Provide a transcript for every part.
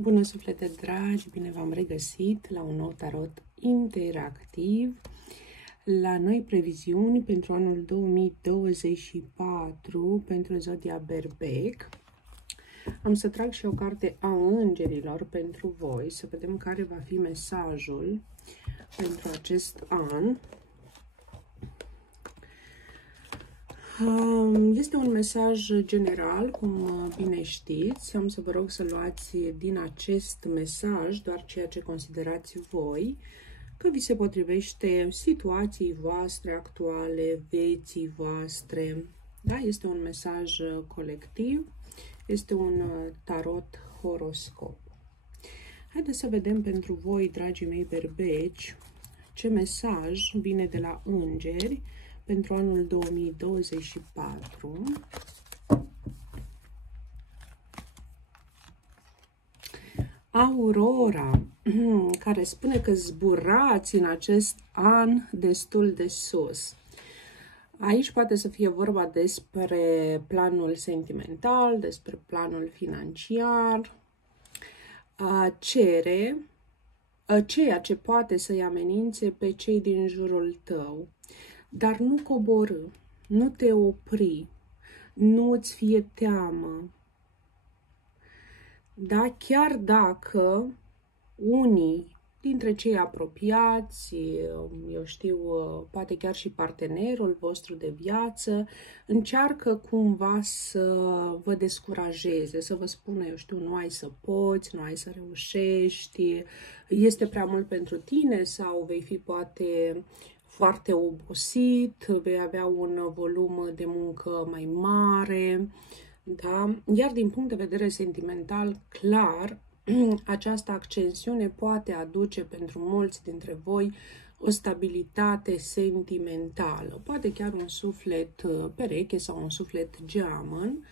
Bună suflete dragi, bine v-am regăsit la un nou tarot interactiv, la noi previziuni pentru anul 2024 pentru zodia Berbec. Am să trag și o carte a îngerilor pentru voi, să vedem care va fi mesajul pentru acest an. Este un mesaj general, cum bine știți. Am să vă rog să luați din acest mesaj doar ceea ce considerați voi că vi se potrivește situației voastre actuale, vieții voastre. Da? Este un mesaj colectiv, este un tarot horoscop. Haideți să vedem pentru voi, dragii mei berbeci, ce mesaj vine de la îngeri pentru anul 2024. Aurora, care spune că zburați în acest an destul de sus. Aici poate să fie vorba despre planul sentimental, despre planul financiar, ceea ce poate să-i amenințe pe cei din jurul tău. Dar nu coborî, nu te opri, nu îți fie teamă. Da? Chiar dacă unii dintre cei apropiați, eu știu, poate chiar și partenerul vostru de viață, încearcă cumva să vă descurajeze, să vă spună, eu știu, nu ai să poți, nu ai să reușești, este prea mult pentru tine sau vei fi poate foarte obosit, vei avea un volum de muncă mai mare, da? Iar din punct de vedere sentimental, clar, această ascensiune poate aduce pentru mulți dintre voi o stabilitate sentimentală, poate chiar un suflet pereche sau un suflet geamăn,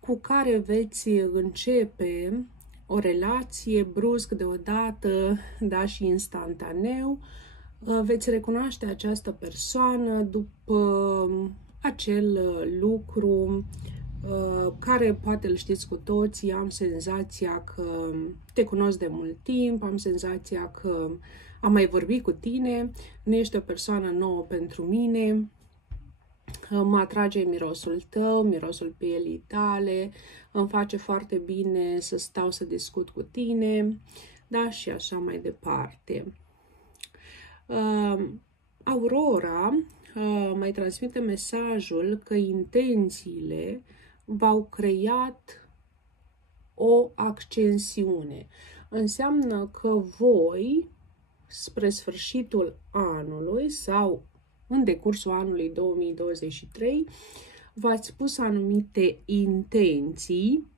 cu care veți începe o relație brusc deodată, da, și instantaneu. Veți recunoaște această persoană după acel lucru care poate îl știți cu toții. Am senzația că te cunosc de mult timp, am senzația că am mai vorbit cu tine, nu ești o persoană nouă pentru mine, mă atrage mirosul tău, mirosul pielii tale, îmi face foarte bine să stau să discut cu tine, da, și așa mai departe. Aurora mai transmite mesajul că intențiile v-au creat o ascensiune. Înseamnă că voi, spre sfârșitul anului sau în decursul anului 2023, v-ați pus anumite intenții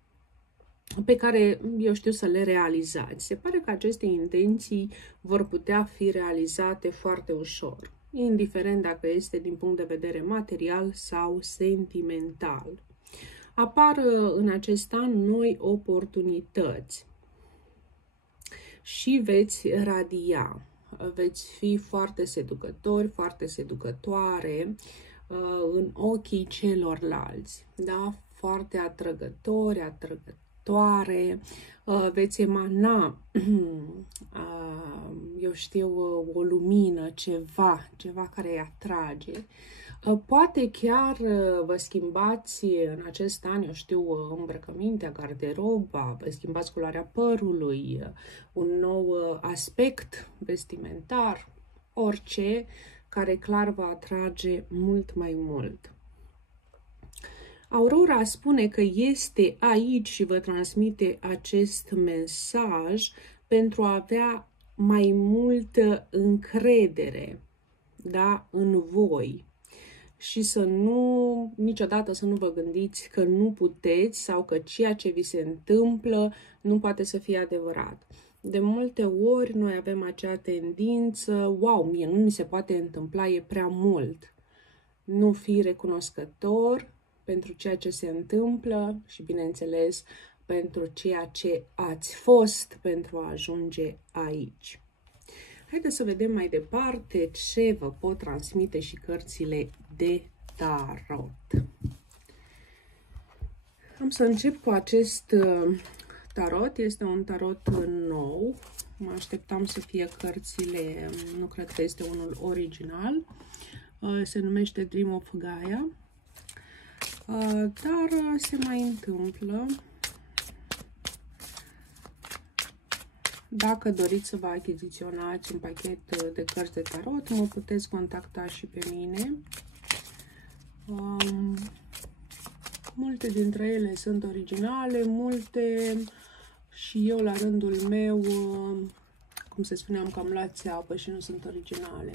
pe care eu știu să le realizați. Se pare că aceste intenții vor putea fi realizate foarte ușor, indiferent dacă este din punct de vedere material sau sentimental. Apar în acest an noi oportunități și veți radia, veți fi foarte seducători, foarte seducătoare în ochii celorlalți, da? Foarte atrăgători, veți emana, eu știu, o lumină, ceva care îi atrage. Poate chiar vă schimbați în acest an, eu știu, îmbrăcămintea, garderoba, vă schimbați culoarea părului, un nou aspect vestimentar, orice care clar va atrage mult mai mult. Aurora spune că este aici și vă transmite acest mesaj pentru a avea mai multă încredere, da, în voi și niciodată să nu vă gândiți că nu puteți sau că ceea ce vi se întâmplă nu poate să fie adevărat. De multe ori noi avem acea tendință, wow, mie nu mi se poate întâmpla, e prea mult. Nu fi recunoscător pentru ceea ce se întâmplă și, bineînțeles, pentru ceea ce ați fost pentru a ajunge aici. Haideți să vedem mai departe ce vă pot transmite și cărțile de tarot. Am să încep cu acest Tarot este un tarot nou. Mă așteptam să fie cărțile, nu cred că este unul original. Se numește Dream of Gaia. Dar se mai întâmplă. Dacă doriți să vă achiziționați un pachet de cărți de tarot, mă puteți contacta și pe mine. Multe dintre ele sunt originale, multe și eu la rândul meu, cum se spuneam, că am luat țeapă și nu sunt originale.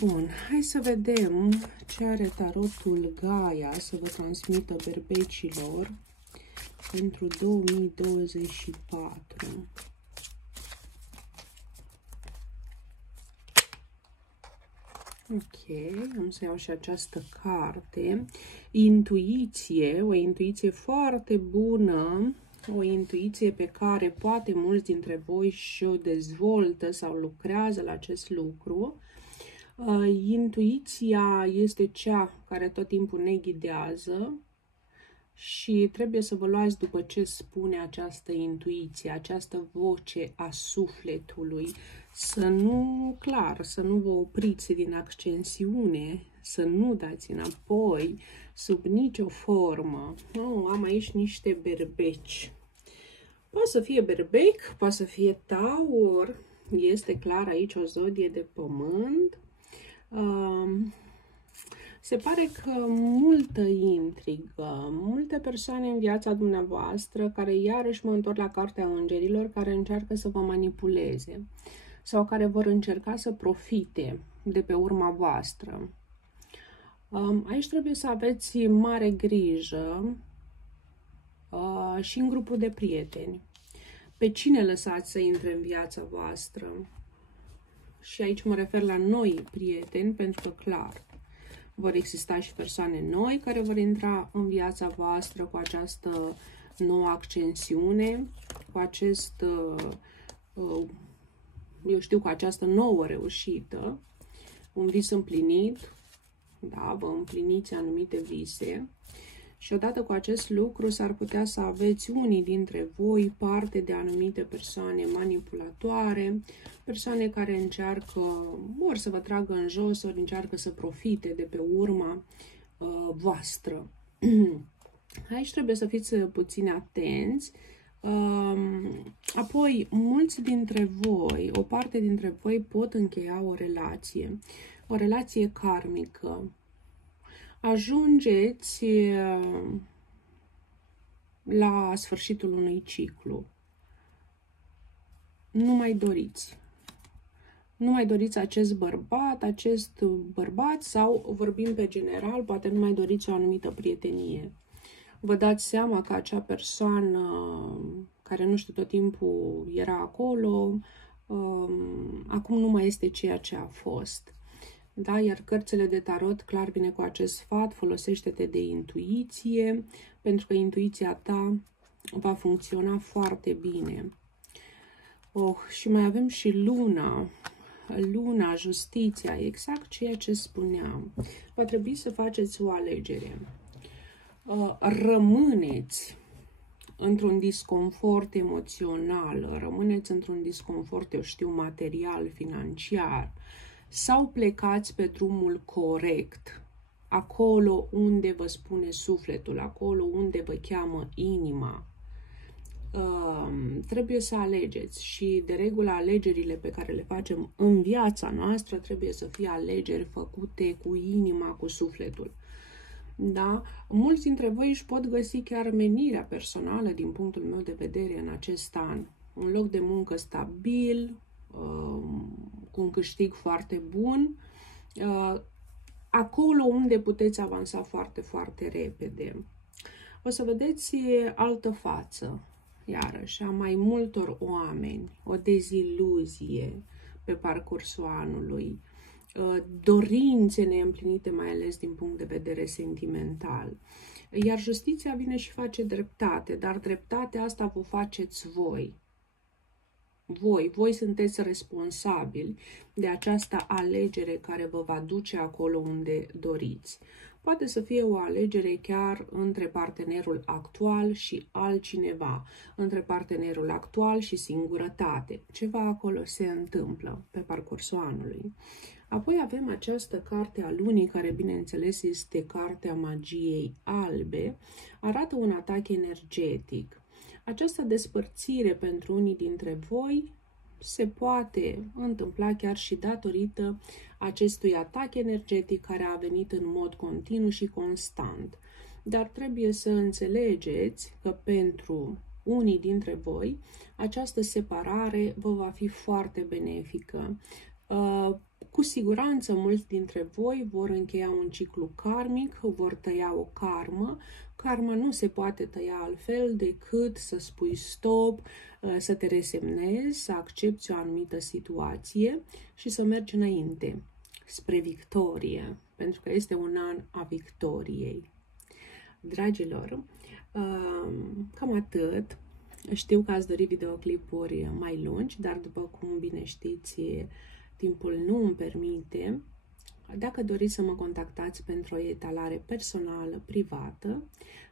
Bun, hai să vedem ce are tarotul Gaia să vă transmită berbecilor pentru 2024. Ok, am să iau și această carte. Intuiție, o intuiție foarte bună, o intuiție pe care poate mulți dintre voi și-o dezvoltă sau lucrează la acest lucru. Intuiția este cea care tot timpul ne ghidează și trebuie să vă luați după ce spune această intuiție, această voce a sufletului. Să nu, clar, să nu vă opriți din ascensiune, să nu dați înapoi sub nicio formă. Am aici niște berbeci. Poate să fie berbec, poate să fie taur, este clar aici o zodie de pământ. Se pare că multă intrigă, multe persoane în viața dumneavoastră care iarăși mă întorc la cartea îngerilor, care încearcă să vă manipuleze sau care vor încerca să profite de pe urma voastră. Aici trebuie să aveți mare grijă și în grupul de prieteni. Pe cine lăsați să intre în viața voastră? Și aici mă refer la noi prieteni, pentru că, clar, vor exista și persoane noi care vor intra în viața voastră cu această nouă ascensiune, cu acest, eu știu, cu această nouă reușită, un vis împlinit, da, vă împliniți anumite vise. Și odată cu acest lucru s-ar putea să aveți unii dintre voi parte de anumite persoane manipulatoare, persoane care încearcă ori să vă tragă în jos, ori încearcă să profite de pe urma voastră. Aici trebuie să fiți puțin atenți. Apoi, mulți dintre voi, o parte dintre voi pot încheia o relație karmică. Ajungeți la sfârșitul unui ciclu. Nu mai doriți. Nu mai doriți acest bărbat sau, vorbim pe general, poate nu mai doriți o anumită prietenie. Vă dați seama că acea persoană care, nu știu, tot timpul era acolo, acum nu mai este ceea ce a fost. Da? Iar cărțile de tarot clar vine cu acest sfat, folosește-te de intuiție, pentru că intuiția ta va funcționa foarte bine. Și mai avem și luna, justiția, exact ceea ce spuneam. Va trebui să faceți o alegere. Rămâneți într-un disconfort emoțional, rămâneți într-un disconfort, eu știu, material, financiar, sau plecați pe drumul corect, acolo unde vă spune sufletul, acolo unde vă cheamă inima. Trebuie să alegeți și, de regulă, alegerile pe care le facem în viața noastră trebuie să fie alegeri făcute cu inima, cu sufletul. Da? Mulți dintre voi își pot găsi chiar menirea personală, din punctul meu de vedere, în acest an. Un loc de muncă stabil, cu un câștig foarte bun, acolo unde puteți avansa foarte, foarte repede. O să vedeți altă față, iarăși, a mai multor oameni, o deziluzie pe parcursul anului, dorințe neîmplinite, mai ales din punct de vedere sentimental. Iar justiția vine și face dreptate, dar dreptatea asta vă faceți voi. Voi sunteți responsabili de această alegere care vă va duce acolo unde doriți. Poate să fie o alegere chiar între partenerul actual și altcineva, între partenerul actual și singurătate. Ceva acolo se întâmplă pe parcursul anului. Apoi avem această carte a lunii, care bineînțeles este cartea magiei albe, arată un atac energetic. Această despărțire pentru unii dintre voi se poate întâmpla chiar și datorită acestui atac energetic care a venit în mod continuu și constant. Dar trebuie să înțelegeți că pentru unii dintre voi această separare vă va fi foarte benefică. Cu siguranță mulți dintre voi vor încheia un ciclu karmic, vor tăia o karmă. Karma nu se poate tăia altfel decât să spui stop, să te resemnezi, să accepti o anumită situație și să mergi înainte, spre victorie, pentru că este un an a victoriei. Dragilor, cam atât. Știu că ați dorit videoclipuri mai lungi, dar după cum bine știți, timpul nu îmi permite. Dacă doriți să mă contactați pentru o etalare personală, privată,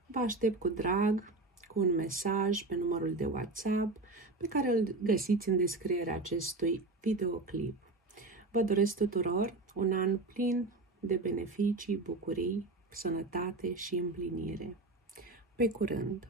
vă aștept cu drag cu un mesaj pe numărul de WhatsApp pe care îl găsiți în descrierea acestui videoclip. Vă doresc tuturor un an plin de beneficii, bucurii, sănătate și împlinire. Pe curând!